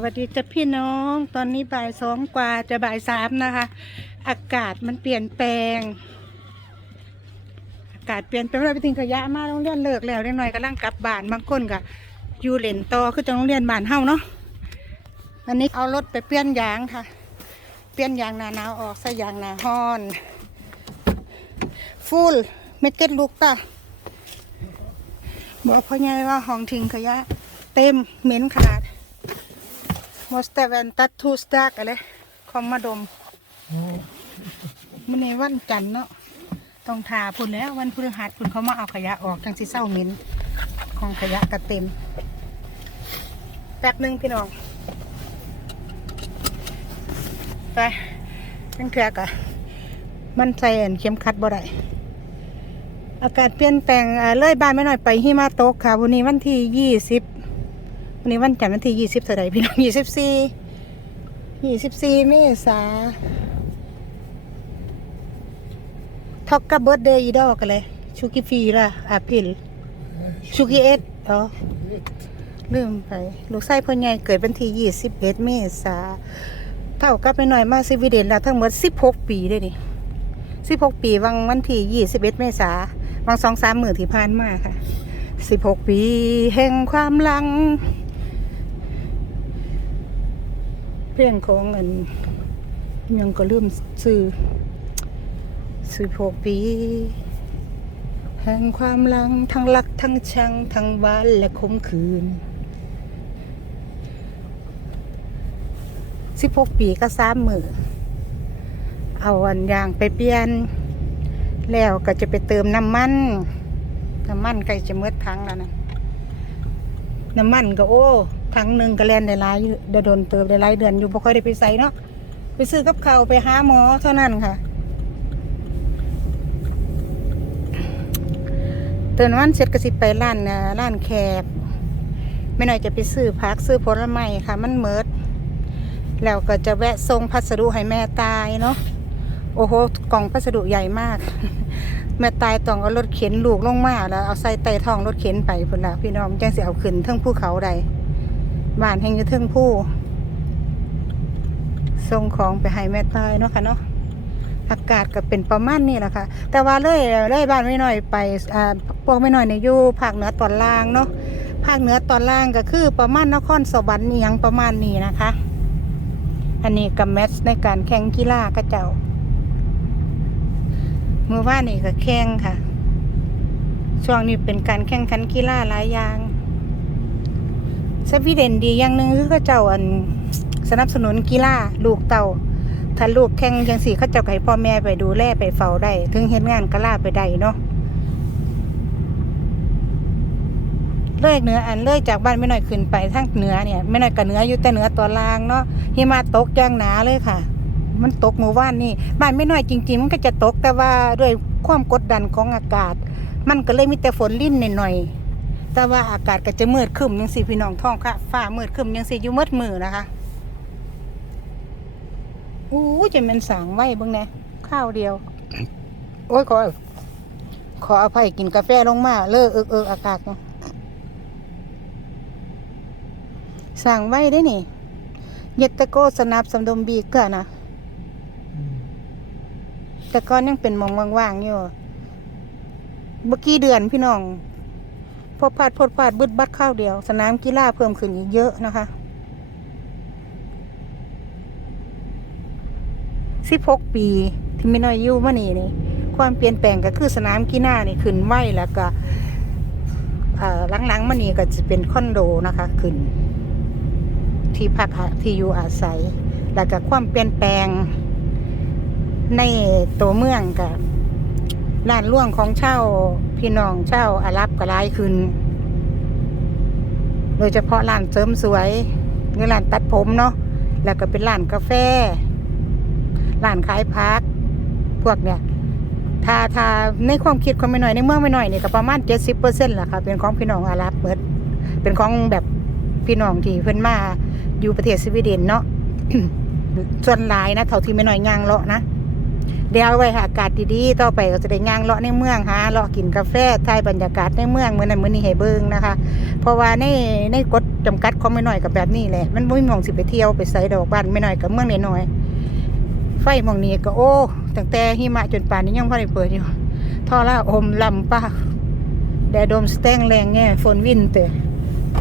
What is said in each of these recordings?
วัสดีจ้ะพี่น้อง ตอนนี้บ่ายสองกว่าจะบ่ายสามนะคะ อากาศมันเปลี่ยนแปลง อากาศเปลี่ยนแปลงเราไปทิ้งขยะมาโรงเรียนเลิกแล้วเล็กน้อยกำลังกลับบ้านบางคนก็อยู่เล่นต่อคือจังโรงเรียนบ้านเฮาเนาะอันนี้เอารถไปเปลี่ยนยางค่ะ เปลี่ยนยางหนาหนาวออกใส่ยางหนาฮ้อน ฟูลเมกเก็ตลูกตาบอกพ่อใหญ่ว่าห้องทิ้งขยะ เต็มเหม็นขนาด มอสเตเวนตัดทูสตากอะไรคอมมาดมมันในวันจันทร์เนาะต้องทาพุ่นแล้ววันพฤหัสพุ่นเขามาเอาขยะออกจังสิเศร้าเหม็นของขยะกระเต็ม แป๊บหนึ่งพี่น้อง ไปตั้งเถือกะมันใส่อันเข็มขัดบ่ได้อากาศเปลี่ยนแปลงอ่าเลยบ้านไม่หน่อยไปหิมาตกค่ะ วันนี้วันที่ยี่สิบ วันนี้วันจันทร์วันที่ยี่สิบเท่าไหร่พี่น้องยี่สิบสี่ยี่สิบสี่เมษาท็อกกับเบิร์ดเดย์อีดอกกันเลยชูกิฟีละอาพิลชูกิเอ็ดอ๋อลืมไป ลูกไส้พ่อใหญ่เกิดวันที่ยี่สิบเอ็ดเมษาเท่ากับไปหน่อยมาสิวีเดนแล้วทั้งหมดสิบหกปีเลยดิสิบหกปีวังวันที่ยี่สิบเอ็ดเมษาวังสองสามหมื่นที่ผ่านมาค่ะสิบหกปีแห่งความหลัง เพลงของอันยังก็ลืมซื้อซื้อพวกปีแห่งความลังทั้งรักทั้งชังทั้งหวานและขมขืนสิบหกปีก็สามมือเอาอันยางไปเปลี่ยน แล้วก็จะไปเติมน้ำมัน น้ำมันใกล้จะเมืดทั้งแล้วนะ น้ำมันก็โอ้ ถังหนึ่งก็แล่นได้หลายเดยวโดนเติมได้หลายเดือนอยู่บ่ค่อยได้ไปใส่เนาะไปซื้อกับเขาไปหาหมอเท่านั้นค่ะเติมน้ำมันเสร็จก็สิไปร้านนะร้านแคบไม่น่อยจะไปซื้อผักซื้อผลไม้ค่ะ มันเมิดแล้วก็จะแวะส่งพัสดุให้แม่ตายเนาะโอ้โหกล่องพัสดุใหญ่มาก แม่ตายต้องเอารถเข็นลูกลงมาแล้วเอาใส่ไต่ท้องรถเข็นไปพุ่นละพี่น้องจังสิเอาขึ้นเทิงภูเขาใด บ้านแห่งอยู่เทิงผู้ส่งของไปให้แม่ตายเนาะค่ะเนาะอากาศก็เป็นประมาณนี้แหละค่ะ แต่ว่าเลยเลยบ้านไม่น้อยไปอ่าพวกไม่น้อยเนี่ยอยู่ภาคเหนือตอนล่างเนาะภาคเหนือตอนล่างก็คือประมาณนครสวรรค์เอหยังประมาณนี้นะคะ อันนี้กับแมตช์ในการแข่งกีฬากระเจ้าเมื่อว่านนี่ก็แข่งค่ะ ช่วงนี้เป็นการแข่งขันกีฬาหลายอย่าง สวีเดนดีอย่างหนึ่งคือเขาเจ้าอันสนับสนุนกีฬาลูกเต่าถ้าลูกแข่งจังสี่เขาเจ้าก็ให้พ่อแม่ไปดูแลไปเฝ้าได้ ถึงเฮ็ดงานก็ลาไปได้เนาะเลื่อยเหนืออันเลื่อยจากบ้านไม่น้อยขึ้นไปทางเหนือเนี่ยไม่น้อยกับเหนืออยู่แต่เหนือตอนล่างเนาะหิมะตกย่างหนาเลยค่ะ มันตกเมื่อวานนี่บ้านไม่น้อยจริง ๆ มันก็จะตกแต่ว่าด้วยความกดดันของอากาศ มันก็เลยมีแต่ฝนลิ่นหน่อยๆ แต่ว่าอากาศก็จะมืดครึ้มยังสิพี่น้องท้องค่ะฟ้ามืดครึ้มยังสิอยู่มืดมือนะคะอู้จะเป็นสางไว้บ้างแน่ข้าวเดียว โอ้ยขอขออภัยกินกาแฟลงมาเลิกเอิกเอิกอากาศสั่งไว้ได้นี่เยตะโกสนับสำดมบีเกอนะแต่ก่อนยังเป็นมองว่างๆอยู่เมื่อกี้เดือนพี่น้อง พอพลาดพดพลาดบึดบัดข้าวเดียว สนามกีฬาเพิ่มขึ้นอีกเยอะนะคะสิบหกปีที่ไม่น้อยอยู่มานี่นี่ ความเปลี่ยนแปลงก็คือสนามกีฬานี่ขึ้นไหวแล้วก็เอ่อหลังๆมานี่ก็จะเป็นคอนโดนะคะขึ้น ที่พักที่อยู่อาศัย แล้วก็ความเปลี่ยนแปลงในตัวเมืองกับร้านล่วงของเช่า พี่น้องเช่าอารับก็ร้ายขึ้น โดยเฉพาะร้านเสริมสวยหรือร้านตัดผมเนาะแล้วก็เป็นร้านกาแฟร้านขายพัก พวกเนี่ยถ้าถ้าในความคิดคนไม่น้อยในเมืองไม่น้อยเนี่ยก็ประมาณเจ็ดสิบเปอร์เซ็นต์แหละค่ะเป็นของพี่น้องอารับเบิดเป็นของแบบพี่น้องที่เพิ่นมาอยู่ประเทศสวีเดนเนาะส่วนหลายนะเท่าที่ไม่น้อยย่างเลาะนะ เดี๋ยวเอาไว้หาอากาศดีๆ ต่อไปก็จะได้ย่างเลาะในเมืองหาเลาะกินกาแฟถ่ายบรรยากาศในเมืองเมื้อนั้นมื้อนี้ให้เบิ่งนะคะ เพราะว่าในในกฎจำกัดของไม่น้อยกับแบบนี้แหละมันบ่มีหม่องสิไปเที่ยวไปไสดอกบ้านไม่น้อยกับเมืองน้อยๆไฟหม่องนี้ก็โอ้ตั้งแต่หิมะจนป่านนี้ยังบ่ได้เปิดอยู่ท่อละอมลำป้าแดดดมสแตงแรงแง่ฝนวินเตอ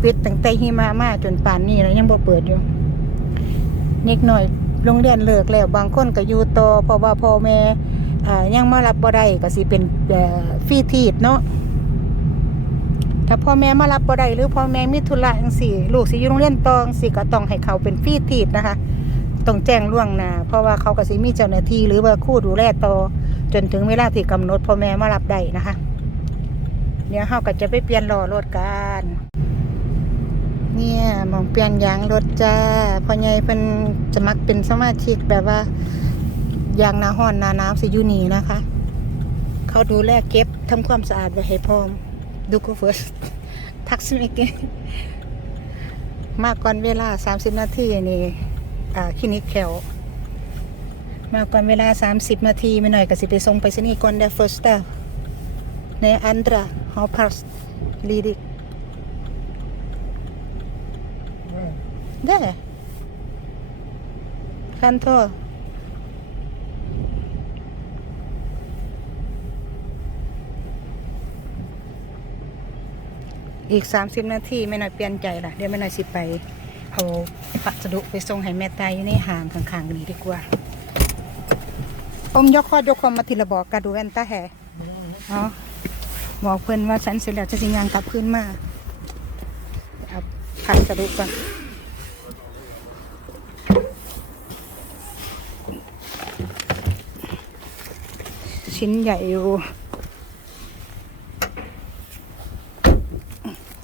ปิดตั้งแต่หิมะมาจนป่านนี้แล้วยังบ่เปิดอยู่นิดหน่อย โรงเรียนเลิกแล้วบางคนก็อยู่ต่อเพราะว่าพ่อแม่ยังมารับบ่ได้ก็สิเป็นเอ่อฟรีทีดเนาะถ้าพ่อแม่มารับบ่ได้หรือพ่อแม่มีธุระจังซี่ ลูกสิอยู่โรงเรียนตองสิก็ต้องให้เขาเป็นฟรีทีดนะคะต้องแจ้งล่วงหน้าเพราะว่าเขาก็สิมีเจ้าหน้าที่หรือว่าครูดูแลต่อจนถึงเวลาที่กำหนดพ่อแม่มารับได้นะคะ เดี๋ยวเฮาก็จะไปเปลี่ยนล้อรถกัน เนี่ยมองเปลี่ยนยางรถจ้าพ่อใหญ่เพิ่นจะมักเป็นสมาชิกแบบว่า ยางนาห้อนนานาวสิยูนีนะคะ เขาดูแลเก็บทำความสะอาดไว้ให้พร้อม ดูกูเฟิร์สทักซิมิกมากก่อนเวลา30นาทีนี่อ่าคลินิกแคลมากก่อนเวลา30นาทีไม่หน่อยก็สิไปส่งไปสนีก่อนเดฟเฟิร์สเตอร์ในอันดราฮอพัสลีดิก Where? ได้คันโทอีก 30 นาทีไม่น่อยเปลี่ยนใจละเดี๋ยวไม่น่อยสิไป เอาพัสดุไปส่งให้แม่ตายอยู่ในห้างข้างๆนี้ดีกว่า อมยกข้อยกคอมมาทีละบอกกระดูแวนตาแห่อ๋อบอกเพื่อนว่าฉันเสร็จแล้วจะสิงานกลับขึ้นมา เอาพัสดุก่อน ชิ้นใหญ่อยู่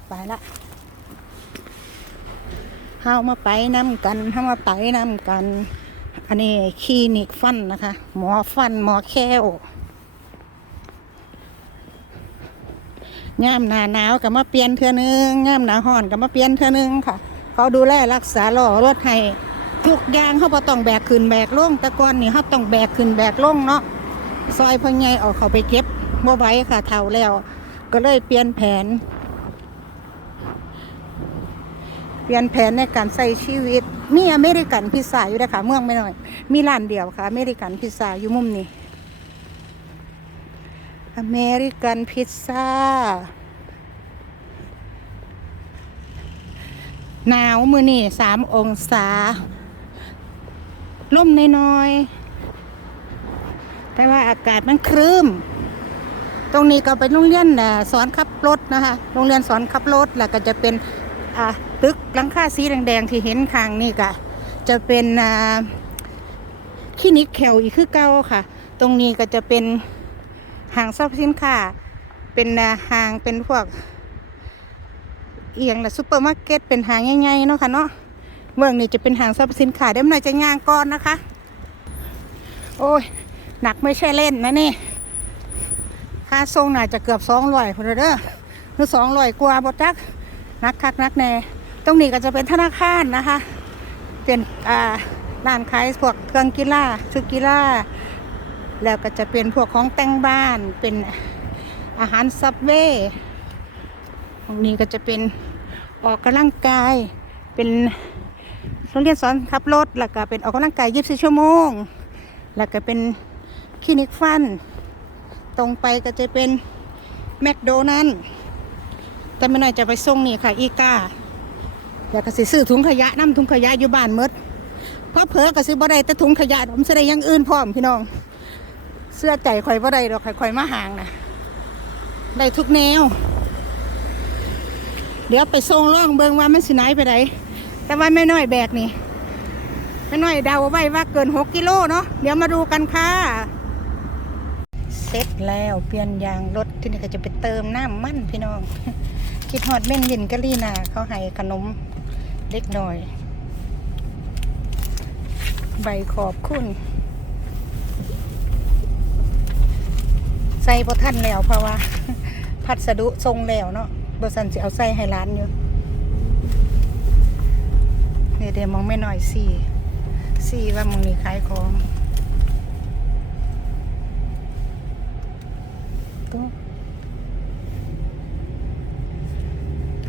ไปละเฮามาไปน้ำกันเฮามาไปน้ำกัน อันนี้คลินิกฟันนะคะ หมอฟันหมอแค้วย่ามหนาหนาวก็มาเปลี่ยนเทือนึงย่ามหนาห้อนก็มาเปลี่ยนเทือนึงค่ะ เขาดูแลรักษาหล่อรถให้ทุกอย่างเขาบ่ต้องแบกขึ้นแบกลงแต่ก่อนนี่เขาต้องแบกขึ้นแบกลงเนาะ ซอยพ่อใหญ่เอาเขาไปเก็บบ่ไว้ค่ะเท่าแล้ว ก็เลยเปลี่ยนแผน เปลี่ยนแผนในการใช้ชีวิต มีอเมริกันพิซซ่าอยู่นะคะเมืองไม่น้อย มีร้านเดียวค่ะอเมริกันพิซซ่าอยู่มุมนี้อเมริกันพิซซ่าหนาวมือนี่สามองศาล่มน้อยๆ แต่ว่าอากาศมันครึ้ม ตรงนี้ก็เป็นโรงเรียนนะสอนขับรถนะคะ โรงเรียนสอนขับรถแล้วก็จะเป็นตึกหลังคาสีแดงๆที่เห็นข้างนี่ก็จะเป็นอ่าคลินิกแคลอีกคือเก่าค่ะ ตรงนี้ก็จะเป็นห้างสรรพสินค้า เป็นห้างเป็นพวกเอียงละซูเปอร์มาร์เก็ตเป็นห้างใหญ่ๆเนาะค่ะเนาะเมืองนี้จะเป็นห้างสรรพสินค้าเดี๋ยวหน่อยจะย่างก่อนนะคะ โอ้ย หนักไม่ใช่เล่นนะนี่ค่าทรงน่าจะเกือบสองร้อยพอเด้อหรือสองร้อยกว่าบดจักนักคักนักแน่ตรงนี้ก็จะเป็นธนาคารนะคะ เป็นอ่าร้านขายพวกเครื่องกีฬาชุดกีฬาแล้วก็จะเป็นพวกของแต่งบ้านเป็นอาหารซับเว่ตรงนี้ก็จะเป็นออกกำลังกายเป็นโรงเรียนสอนขับรถแล้วก็เป็นออกกำลังกาย 24 ชั่วโมง แล้วก็เป็น คลินิกฟัน ตรงไปก็จะเป็นแมคโดนัลล์แต่ไม่น่อยจะไปส่งนี่ค่ะ อีกาอยากก็สิซื้อถุงขยะน้ำถุงขยะอยู่บ้านมดเพราะเผลอก็ซื้อบ่ได้แต่ถุงขยะผมซื้อได้ยังอื่นพร้อมพี่น้อง เสื้อใจข่อยบ่ได้ดอกข่อยข่อยมาห่างนะได้ทุกแนว เดี๋ยวไปส่งร่องเบิงว่ามันสิไหนไปไหนแต่ว่าไม่น้อยแบกนี่ไม่น้อยเดาไว้ว่าเกิน6กิโลเนาะเดี๋ยวมาดูกันค่ะ เสร็จแล้วเปลี่ยนยางรถที่นี่ก็จะไปเติมน้ำมันพี่น้องคิดฮอดเม่นยินกะลีนาเขาให้ขนมเล็กหน่อย ใบขอบคุณ ใส่พอท่านแล้วเพราะว่า พัสดุทรงแล้วเนาะบสันสิเอาใส่ให้ร้านอยู่เดี๋ยวเดี๋ยวมองไม่หน่อยสี่สี่ว่ามองนี่ขายของ ตัว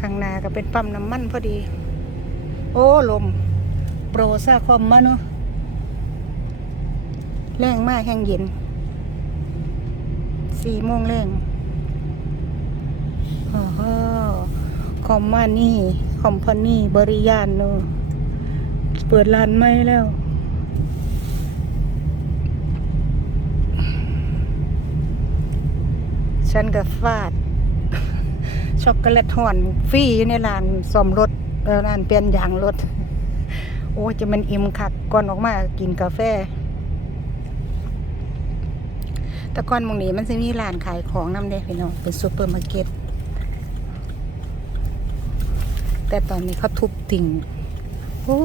ข้างหน้าก็เป็นปั๊มน้ำมันพอดี โอ้ ลม โปรซาคอมมาเนาะแรงมากแห้งเย็นสี่โมงแรงอ๋อฮะคอมมานี่ คอมพานี่ บริยานเนาะเปิดร้านไม่แล้ว ฉันก็ฟาด ช็อกโกแลตห่อนฟรีอยู่ในร้านซ่อมรถร้านเปลี่ยนยางรถ โอ้จะมันอิ่มคักก่อนออกมากินกาแฟแต่ก่อนมองนี้มันจะมีร้านขายของน้ำเด้พี่น้องเป็นซูเปอร์มาร์เก็ตแต่ตอนนี้เขาทุบทิ้งโอ้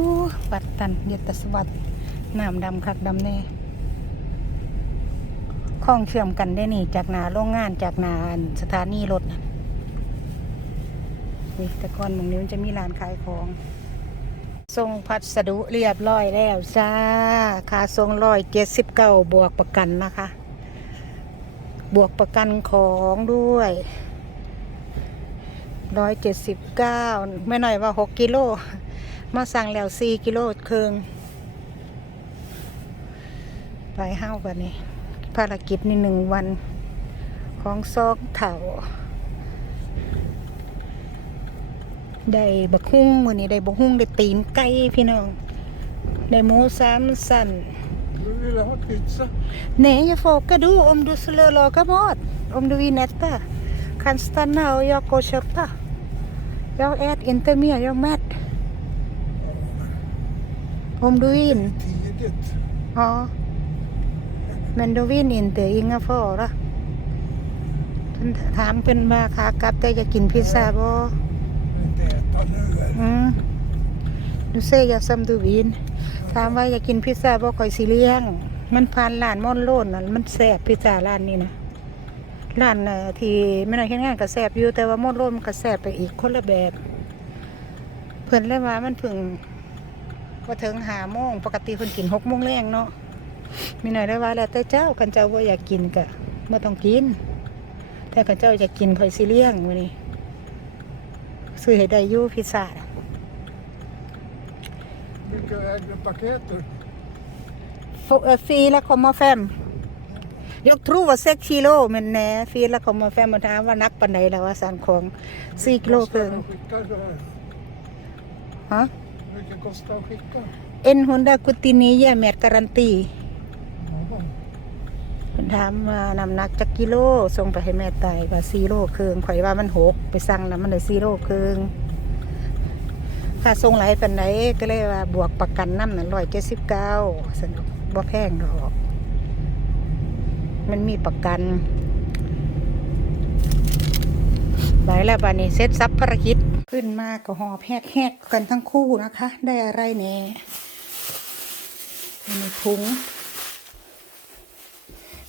วัดตันเยตสวัสดน้ำดำคักดำแน่ คล้องเชื่อมกันได้นี่ จากนาโรงงานจากนาสถานีรถนะนี่แต่ก่อนมองนี้มันจะมีร้านขายของส่งพัสดุเรียบร้อยแล้วจ้าค่าส่งร้อยเจ็ดสิบเก้าบวกประกันนะคะ บวกประกันของด้วยร้อยเจ็ดสิบเก้าไม่หน่อยว่าหกกิโลมาสั่งแล้วสี่กิโลครึ่งไปห้าวแบบนี้ ภารกิจในหนึ่งวันของซอกเถาได้บักฮุ้งมือนี้ได้บักฮุ้งได้ตีนไก่พี่น้อง ได้หมูสามสัน Du vill ha pizza? Nej, jag får åka du om du skulle laga mat. Om du vill äta. Kan stanna och jag går och köpa. Jag äter inte mer, jag är mätt. Om du vill. Tidigt. Ja. Men du vill inte, inga fara. ฉัน ถามเป็นว่าขากลับแต่จะกินพิซซ่าบ่ Inte äta nu eller? อืมดูเซ่ยาซัมดูวิน ถามว่าอยากกินพิซซ่าบ่ค่อยสิเลี้ยง มันผ่านร้านม่อนโลนน่ะมันแซ่บพิซซ่าร้านนี้นะร้านน่ะที่ไม่น้อยแค่งานก็แซ่บอยู่แต่ว่าม่อนโลนมันก็แซ่บไปอีกคนละแบบ เพิ่นเลยว่ามันเพิ่งว่าถึงหาโมงปกติเพิ่นกินหกโมงแรงเนาะ มีหน่อยได้ว่าแล้วแต่เจ้ากันเจ้าว่าอยากกินก็ไม่ต้องกิน แต่กันเจ้าอยากกินค่อยสิเลี้ยงมื้อนี้ซื้อให้ได้อยู่พิซซ่าน่ะ Vilka ägde paketer? F- eh, Fyra komma fem. Jag tror var sex kilo, men nej, fyra komma fem. Och det här var nack på dig, det var sen kom. Sex kilo Kostar kung. att skicka så här? Ha? Mycket kostar att skicka? En hundra kuttinio med garanti. ถามว่านำหนักจักกิโลส่งไปให้แม่ตายว่าซีโร่ครึ่งข่อยว่ามันหกไปสั่งแล้วมันเลยซีโร่ครึ่งค่าส่งหลายปันไหนก็เลยว่าบวกประกันน้ำหนั่นร้อยเจ็ดสิบเก้าสนุกบ่แพงหรอก มันมีประกันไปแล้วบานี้เซตซับภารกิจขึ้นมากก็หอบแหกๆกันทั้งคู่นะคะ ได้อะไรแหน่ในถุง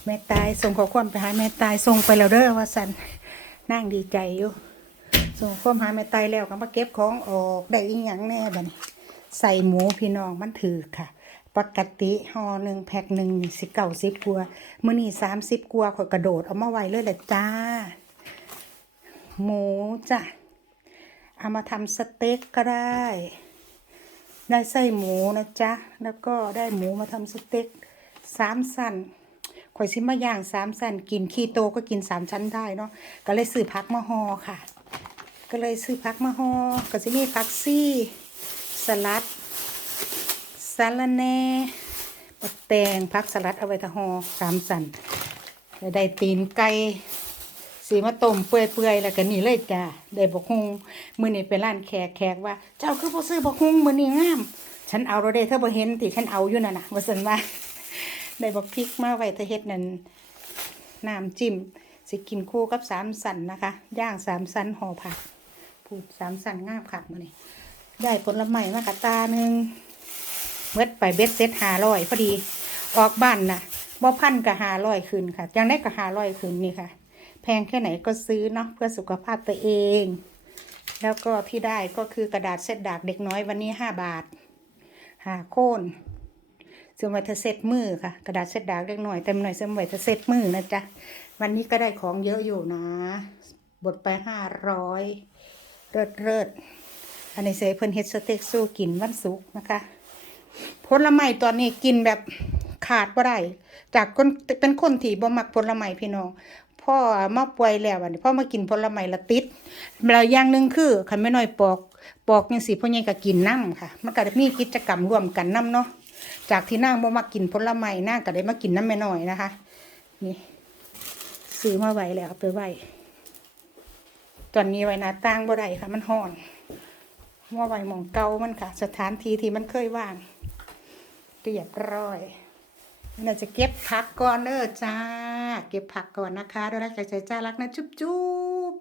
แม่ตายส่งขอความไปหาแม่ตายส่งไปแล้วเด้อว่าสันนั่งดีใจอยู่ส่งความหาแม่ตายแล้วก็มาเก็บของออกได้อีหยังแน่บัดนี้ใส่หมูพี่น้องมันถือค่ะ ปกติห่อหนึ่งแพ็คหนึ่งนี่สิเก้าสิบกัว่ามื้อนี้สามสิบกัวข่อยกระโดดเอามาไว้เลยแหละจ้า หมูจ้ะเอามาทำสเต็กก็ได้ ได้ไส้หมูนะจ๊ะ แล้วก็ได้หมูมาทำสเต็กสามสัน ข่อยซิมาย่างสามสันกินคีโตก็กินสามชั้นได้เนาะก็เลยซื้อพักมาห่อค่ะ ก็เลยซื้อพักมาห่อก็จะมีพักซี่สลัดสาละแหน่ปักแตงพักสลัดเอาไว้ทะห่อสามสันแล้วได้ตีนไก่สีมาต้มเปื่อยๆแล้วก็นี่เลยจ้าได้บกฮุงมือนี่ไปร้านแขกแขกว่า เจ้าคือบ่ซื้อบกฮุงมือนี่งาม ฉันเอาเราได้เธอบ่เห็นติฉันเอาอยู่น่ะนะว่าสันว่า ได้บักพริกมาไว้ถ้าเฮ็ดนั่นน้ำจิ้มสิกินคู่กับสามสันนะคะ ย่างสามสันห่อผักพูดสามสันงาบขัดมานี่ได้ผลไม้มากระตาหนึ่งเมื่อไปเบ็ดเซ็ตหาร้อยพอดี ออกบ้านนะบ่พันกับหาร้อยคืนค่ะ ยังได้กับหาร้อยคืนนี่ค่ะ แพงแค่ไหนก็ซื้อเนาะเพื่อสุขภาพตัวเอง แล้วก็ที่ได้ก็คือกระดาษเซ็ตดากเด็กน้อยวันนี้ห้าบาทหาโค่น ซื้อมาเธอเซ็ตมือค่ะ กระดาษเซ็ตดากเล็กหน่อยเต็มหน่อยซื้อมาเธอเซ็ตมือนะจ๊ะวันนี้ก็ได้ของเยอะอยู่นะ บดไปห้าร้อยเลิศเลิศอันนี้เซเพิ่นเฮ็ดสเต็กสู้กินวันศุกร์นะคะผลไม้ตอนนี้กินแบบขาดบ่ได้จากคนเป็นคนที่บ่มักผลไม้พี่น้องพ่อมาป่วยแล้วอันนี้พ่อมากินผลไม้ละติดแล้วอย่างหนึ่งคือคันแม่น้อยปอก ปอกจังซี่พ่อใหญ่ก็กินน้ำค่ะ มันก็มีกิจกรรมร่วมกันน้ำเนาะ จากที่นางบ่มักกินผลไม้นางก็ได้มากินน้ำแม่น้อยนะคะ นี่ซื้อมาไว้แล้วเอาไปไว้ตอนนี้ไว้น้าต่างบ่ได้ค่ะ มันห้อนว่าไว้หมองเก่ามันค่ะ สถานที่ที่มันเคยว่างเรียบร้อยเราจะเก็บผักก่อนเด้อจ้า เก็บผักก่อนนะคะดูแลใจใจจ้ารักนะจุ๊บจุ๊บ